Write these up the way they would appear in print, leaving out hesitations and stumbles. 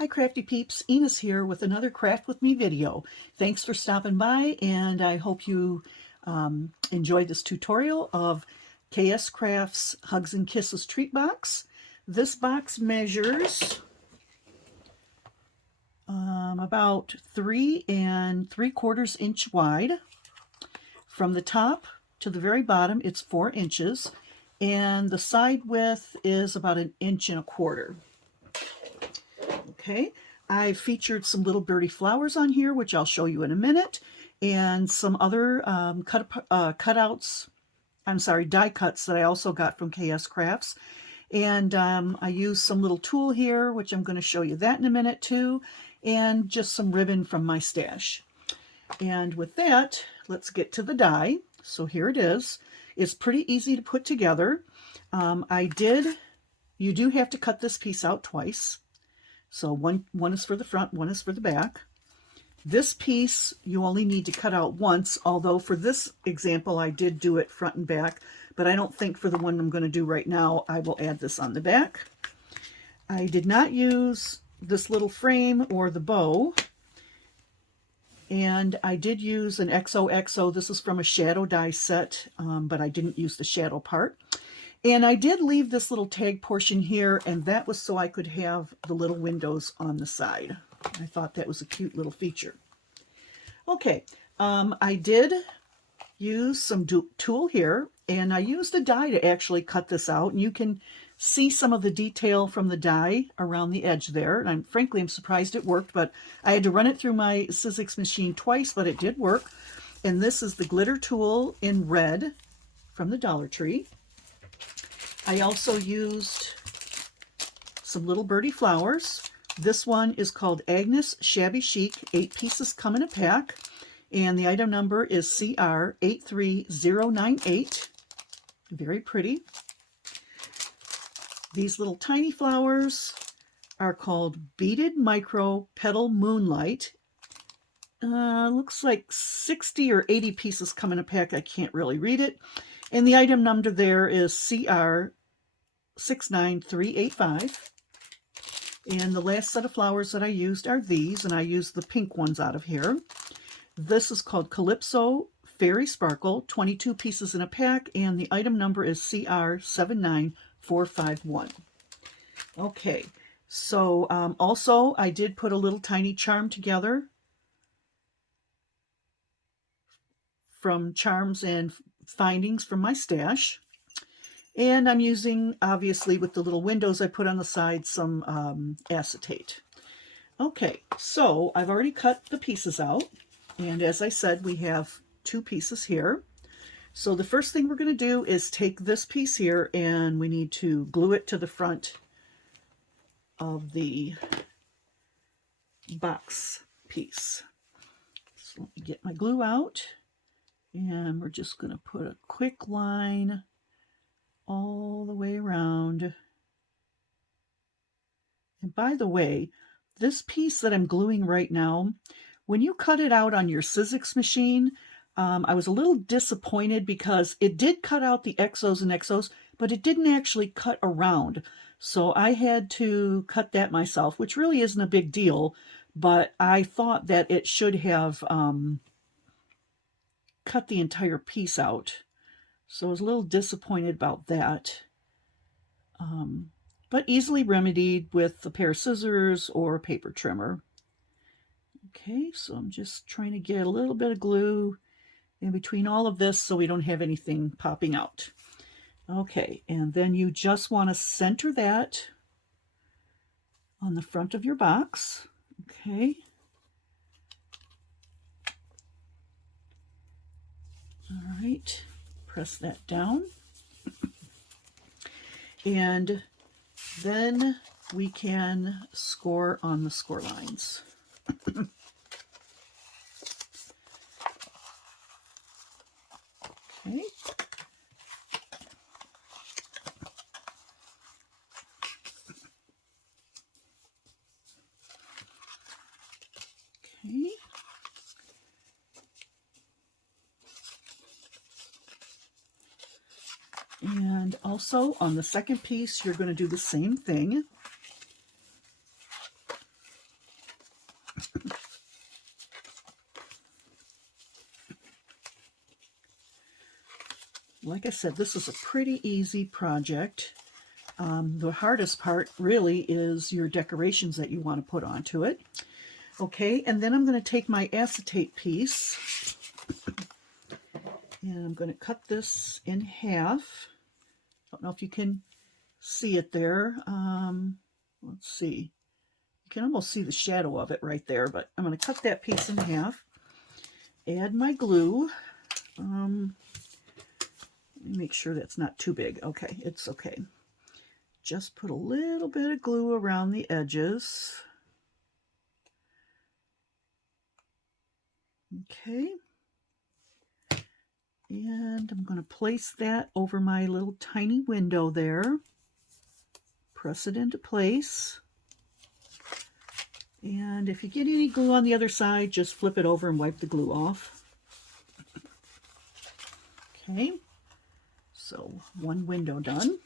Hi Crafty Peeps, Enos here with another Craft With Me video. Thanks for stopping by, and I hope you enjoyed this tutorial of KSCraft's Hugs and Kisses treat box. This box measures about 3 3/4 inch wide. From the top to the very bottom it's 4 inches, and the side width is about 1 1/4 inches. Okay, I've featured some Little Birdie flowers on here, which I'll show you in a minute, and some other die cuts that I also got from KS Crafts. And I used some little tulle here, which I'm going to show you that in a minute too, and just some ribbon from my stash. And with that, let's get to the die. So here it is. It's pretty easy to put together. You do have to cut this piece out twice. So one is for the front, one is for the back. This piece you only need to cut out once, although for this example I did do it front and back, but I don't think for the one I'm going to do right now I will add this on the back. I did not use this little frame or the bow, and I did use an XOXO. This is from a shadow die set, but I didn't use the shadow part. And I did leave this little tag portion here, and that was so I could have the little windows on the side. I thought that was a cute little feature. Okay, I did use some tulle here, and I used a die to actually cut this out, and you can see some of the detail from the die around the edge there. And frankly, I'm surprised it worked, but I had to run it through my Sizzix machine twice, but it did work. And this is the glitter tulle in red from the Dollar Tree. I also used some Little Birdie flowers. This one is called Agnes Shabby Chic. 8 pieces come in a pack, and the item number is CR83098. Very pretty. These little tiny flowers are called Beaded Micro Petal Moonlight. Looks like 60 or 80 pieces come in a pack. I can't really read it. And the item number there is CR69385. And the last set of flowers that I used are these, and I used the pink ones out of here. This is called Calypso Fairy Sparkle, 22 pieces in a pack, and the item number is CR79451. Okay, so also I did put a little tiny charm together from charms and findings from my stash. And I'm using, obviously, with the little windows I put on the side, some acetate. Okay, so I've already cut the pieces out. And as I said, we have 2 pieces here. So the first thing we're going to do is take this piece here, and we need to glue it to the front of the box piece. So let me get my glue out. And we're just going to put a quick line all the way around. And by the way, this piece that I'm gluing right now, when you cut it out on your Sizzix machine, I was a little disappointed because it did cut out the XOs and XOs, but it didn't actually cut around. So I had to cut that myself, which really isn't a big deal, but I thought that it should have cut the entire piece out. So I was a little disappointed about that. But easily remedied with a pair of scissors or a paper trimmer. Okay, so I'm just trying to get a little bit of glue in between all of this so we don't have anything popping out. Okay, and then you just want to center that on the front of your box. Okay. All right, press that down. And then we can score on the score lines. Okay. Okay. And also on the second piece, you're going to do the same thing. Like I said, this is a pretty easy project. The hardest part really is your decorations that you want to put onto it. Okay, and then I'm going to take my acetate piece and I'm going to cut this in half. Don't know if you can see it there. Let's see. You can almost see the shadow of it right there, but I'm going to cut that piece in half. Add my glue. Let me make sure that's not too big. Okay, it's okay. Just put a little bit of glue around the edges. Okay. And I'm going to place that over my little tiny window there. Press it into place. And if you get any glue on the other side, just flip it over and wipe the glue off. Okay. So one window done.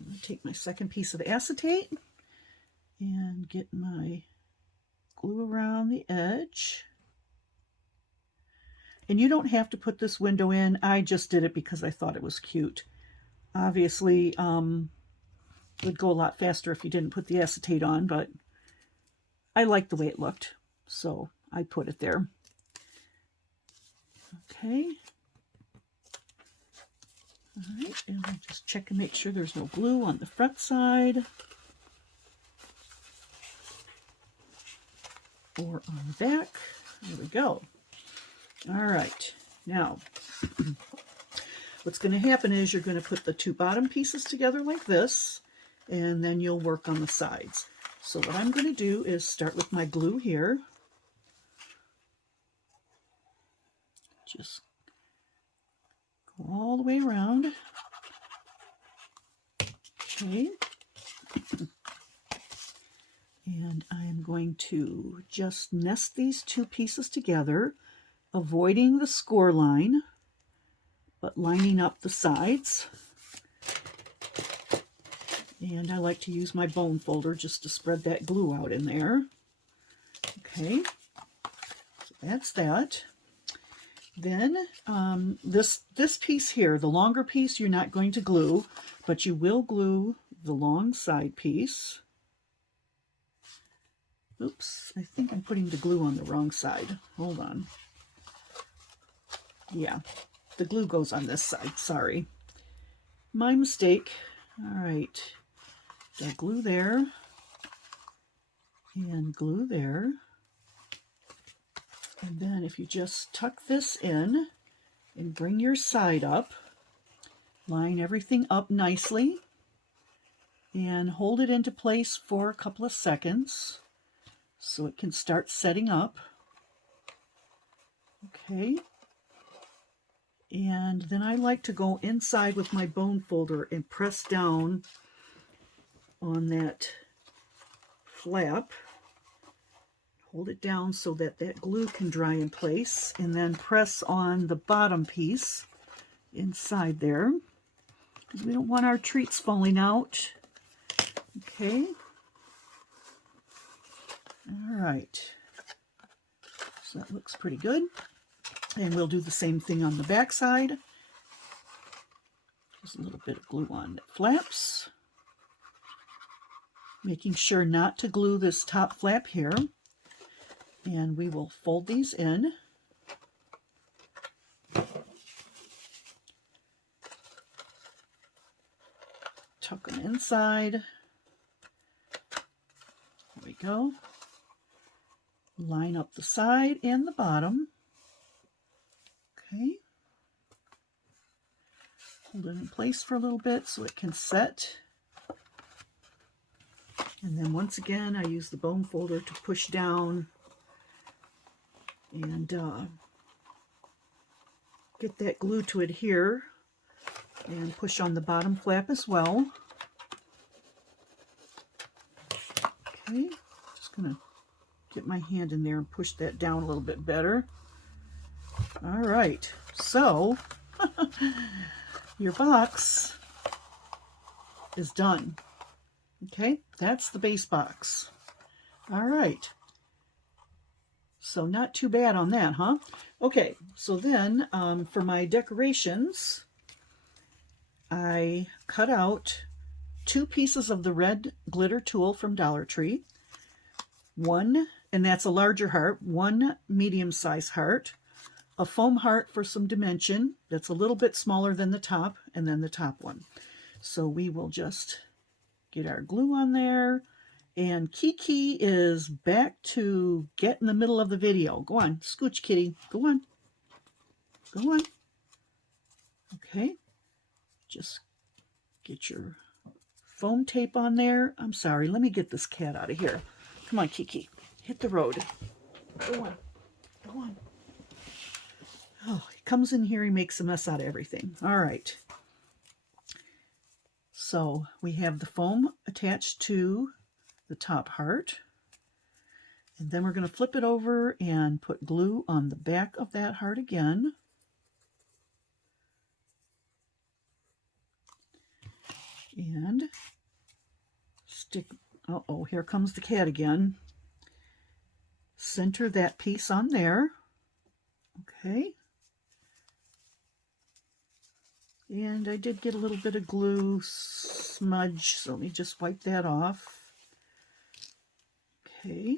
I'm going to take my second piece of acetate and get my glue around the edge. And you don't have to put this window in. I just did it because I thought it was cute. Obviously, it would go a lot faster if you didn't put the acetate on, but I liked the way it looked, so I put it there. Okay. All right, and I'll just check and make sure there's no glue on the front side or on the back. There we go. All right, now what's going to happen is you're going to put the two bottom pieces together like this, and then you'll work on the sides. So what I'm going to do is start with my glue here. Just go all the way around. Okay. And I'm going to just nest these two pieces together, avoiding the score line, but lining up the sides. And I like to use my bone folder just to spread that glue out in there. Okay, so that's that. Then this piece here, the longer piece, you're not going to glue, but you will glue the long side piece. Oops, I think I'm putting the glue on the wrong side. Hold on. Yeah, the glue goes on this side, sorry. My mistake. All right, so glue there and glue there. And then if you just tuck this in and bring your side up, line everything up nicely and hold it into place for a couple of seconds so it can start setting up. Okay. And then I like to go inside with my bone folder and press down on that flap. Hold it down so that that glue can dry in place, and then press on the bottom piece inside there, because we don't want our treats falling out. Okay. All right. So that looks pretty good. And we'll do the same thing on the back side. Just a little bit of glue on the flaps. Making sure not to glue this top flap here. And we will fold these in. Tuck them inside. There we go. Line up the side and the bottom. Okay. Hold it in place for a little bit so it can set. And then once again, I use the bone folder to push down and get that glue to adhere, and push on the bottom flap as well. Okay, just gonna get my hand in there and push that down a little bit better. All right, so your box is done. Okay, that's the base box. All right. So not too bad on that, huh? Okay, so then for my decorations, I cut out 2 pieces of the red glitter tulle from Dollar Tree, one, and that's a larger heart, 1 medium-sized heart, a foam heart for some dimension that's a little bit smaller than the top, and then the top one. So we will just get our glue on there. And Kiki is back to get in the middle of the video. Go on, scooch, kitty. Go on. Go on. Okay. Just get your foam tape on there. I'm sorry. Let me get this cat out of here. Come on, Kiki. Hit the road. Go on. Go on. Oh, he comes in here. He makes a mess out of everything. All right. So we have the foam attached to the top heart. And then we're going to flip it over and put glue on the back of that heart again. And stick, uh-oh, here comes the cat again. Center that piece on there. Okay. And I did get a little bit of glue smudge, so let me just wipe that off. Okay.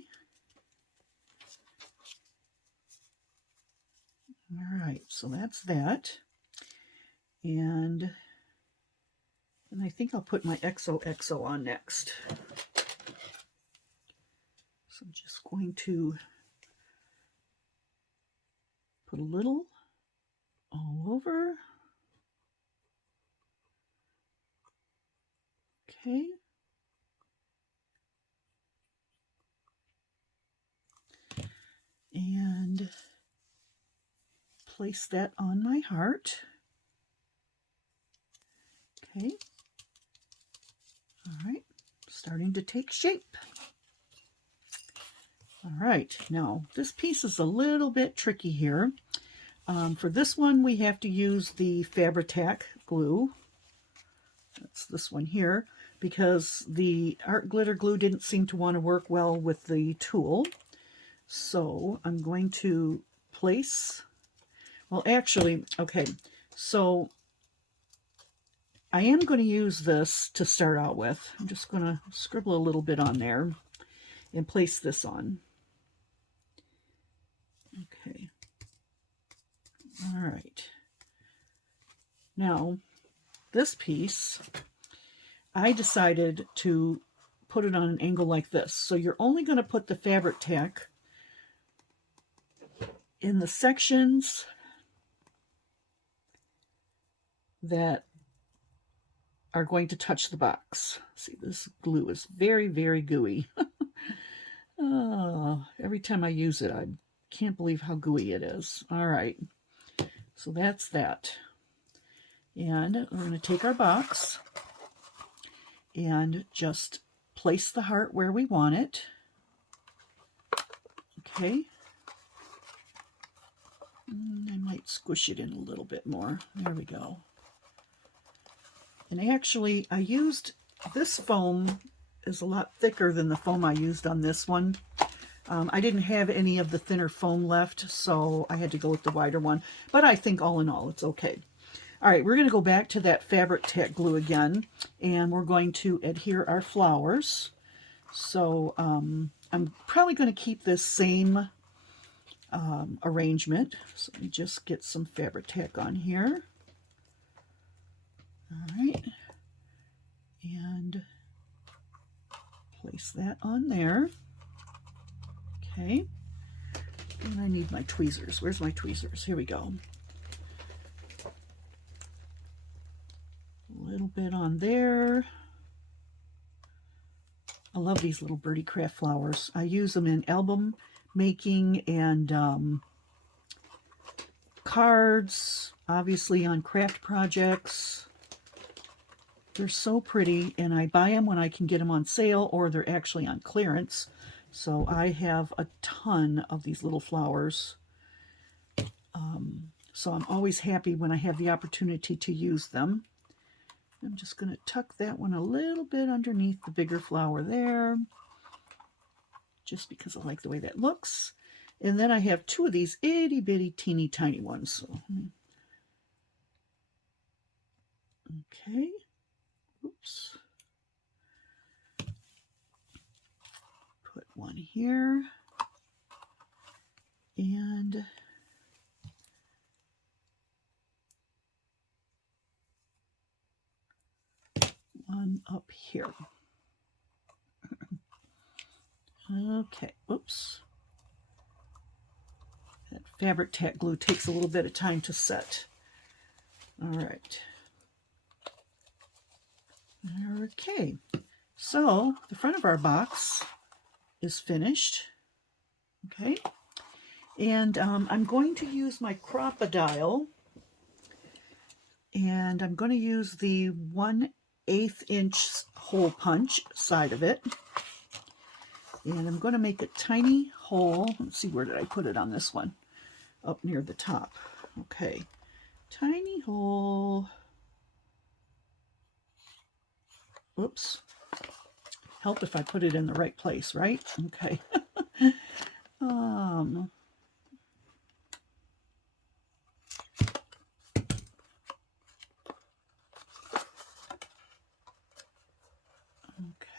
All right, so that's that. And I think I'll put my XOXO on next. So I'm just going to put a little all over. Okay. And place that on my heart. Okay. All right, starting to take shape. All right, now this piece is a little bit tricky here. For this one, we have to use the Fabri-Tac glue. That's this one here, because the art glitter glue didn't seem to want to work well with the tool. So I'm going to place, well, actually, okay, so I am going to use this to start out with. I'm just going to scribble a little bit on there and place this on. Okay. All right. Now, this piece, I decided to put it on an angle like this. So you're only going to put the Fabri-Tac in the sections that are going to touch the box. See, this glue is very, very gooey. Oh, every time I use it, I can't believe how gooey it is. All right, so that's that. And we're going to take our box and just place the heart where we want it. Okay. I might squish it in a little bit more. There we go. And actually, I used this foam is a lot thicker than the foam I used on this one. I didn't have any of the thinner foam left, so I had to go with the wider one. But I think all in all, it's okay. All right, we're going to go back to that Fabri-Tac glue again, and we're going to adhere our flowers. So I'm probably going to keep this same arrangement. So let me just get some Fabri-Tac on here. All right, and place that on there. Okay, and I need my tweezers. Where's my tweezers? Here we go. A little bit on there. I love these Little Birdie Craft flowers. I use them in album making and cards, obviously on craft projects. They're so pretty, and I buy them when I can get them on sale, or they're actually on clearance. So I have a ton of these little flowers. So I'm always happy when I have the opportunity to use them. I'm just going to tuck that one a little bit underneath the bigger flower there. just because I like the way that looks. And then I have 2 of these itty bitty teeny tiny ones. So, okay. Oops. Put one here. And one up here. Okay, oops. That fabric tack glue takes a little bit of time to set. All right. Okay, so the front of our box is finished. Okay, and I'm going to use my Crop-A-Dile, and I'm going to use the 1/8 inch hole punch side of it. And I'm going to make a tiny hole. Let's see, where did I put it on this one? Up near the top. Okay, tiny hole. Oops. Help if I put it in the right place, right? Okay.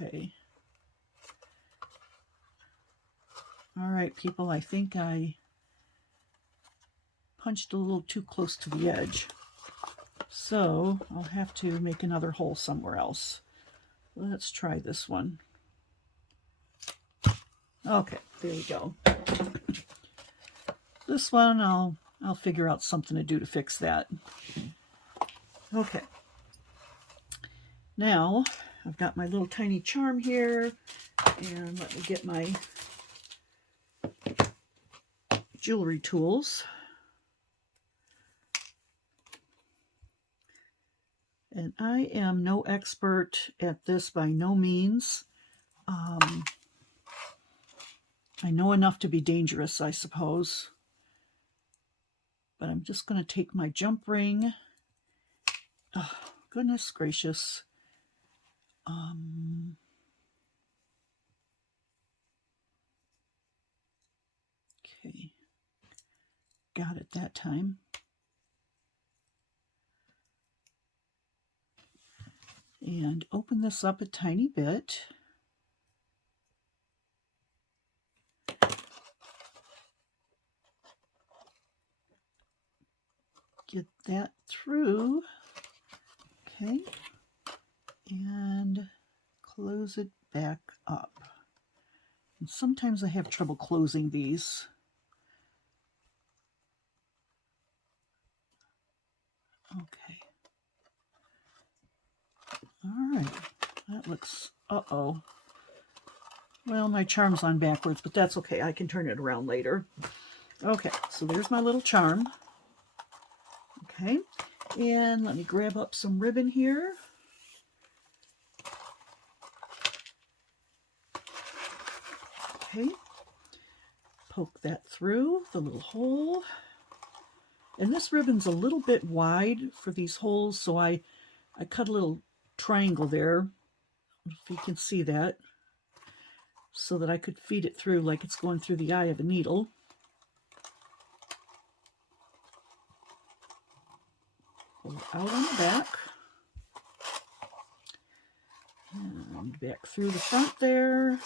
Okay. All right, people, I think I punched a little too close to the edge. So I'll have to make another hole somewhere else. Let's try this one. Okay, there you go. This one, I'll figure out something to do to fix that. Okay. Now, I've got my little tiny charm here, and let me get my jewelry tools. And I am no expert at this by no means. I know enough to be dangerous, I suppose. But I'm just going to take my jump ring. Oh, goodness gracious. Okay. Got it that time. And open this up a tiny bit. Get that through. Okay. And close it back up. And sometimes I have trouble closing these. Okay. All right. That looks, uh-oh. Well, my charm's on backwards, but that's okay. I can turn it around later. Okay, so there's my little charm. Okay, and let me grab up some ribbon here. Okay, poke that through the little hole. And this ribbon's a little bit wide for these holes, so I cut a little triangle there, if you can see that, so that I could feed it through like it's going through the eye of a needle. Pull it out on the back. And back through the front there.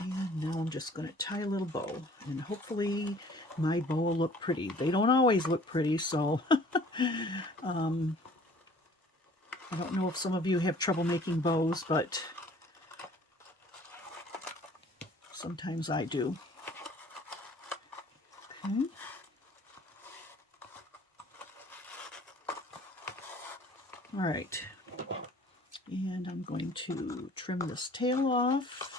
And now I'm just going to tie a little bow. And hopefully my bow will look pretty. They don't always look pretty, so I don't know if some of you have trouble making bows, but sometimes I do. Okay. All right. And I'm going to trim this tail off.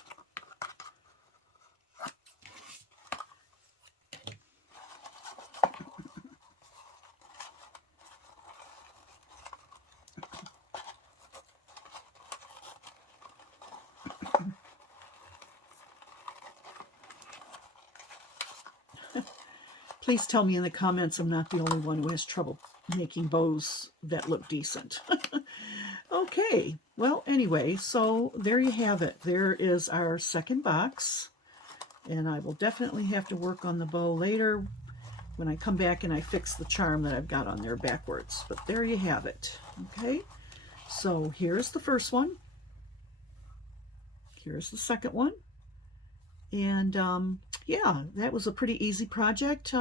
Please tell me in the comments I'm not the only one who has trouble making bows that look decent. Okay, well, anyway, so there you have it. There is our second box, and I will definitely have to work on the bow later when I come back and I fix the charm that I've got on there backwards. But there you have it. Okay, so here's the first one. Here's the second one. And yeah, that was a pretty easy project.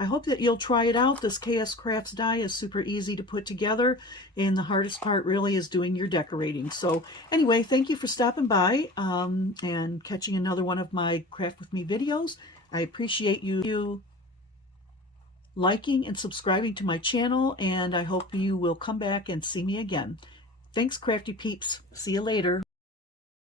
I hope that you'll try it out. This KSCraft die is super easy to put together, and the hardest part really is doing your decorating. So anyway, thank you for stopping by and catching another one of my Craft With Me videos. I appreciate you liking and subscribing to my channel, and I hope you will come back and see me again. Thanks, Crafty Peeps. See you later.